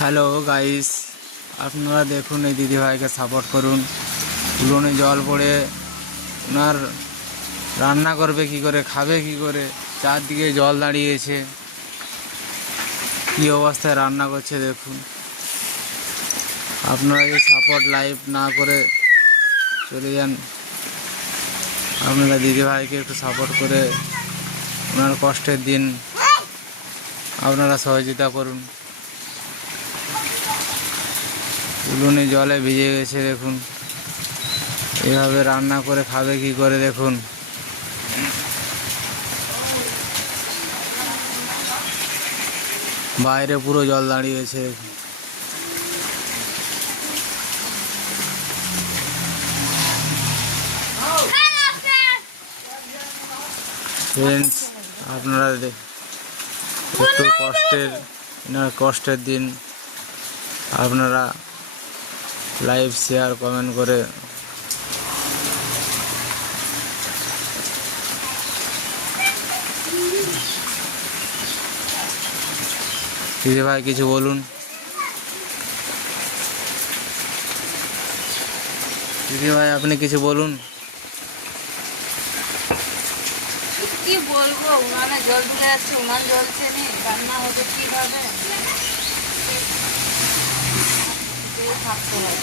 Hello guys, আপনারা দেখুন এই দিদিভাইকে সাপোর্ট করুন। উঠোনে জল পড়ে ওনার রান্না করবে কি করে, খাবে কি করে, চারদিকে জল দাঁড়িয়েছে, কী অবস্থায় রান্না করছে দেখুন। আপনারা যদি সাপোর্ট লাইভ না করে চলে যান, আপনারা দিদিভাইকে একটু সাপোর্ট করে ওনার কষ্টের দিন আপনারা সহযোগিতা করুন। উলুনে জলে ভিজে গেছে দেখুন, এভাবে রান্না করে খাবে কি করে দেখুন। বাইরে পুরো জল দাঁড়িয়েছে। ফ্রেন্ডস, আপনারা একটু কষ্টের দিন আপনারা লাইভ শেয়ার কমেন্ট করে দিদি ভাই কিছু বলুন। দিদি ভাই আপনি কিছু বলুন। কি বলবো, উনানে জল ঢুকে যাচ্ছে, উনান জ্বলছে নি, রান্না হবে কিভাবে, থাকতে হবে।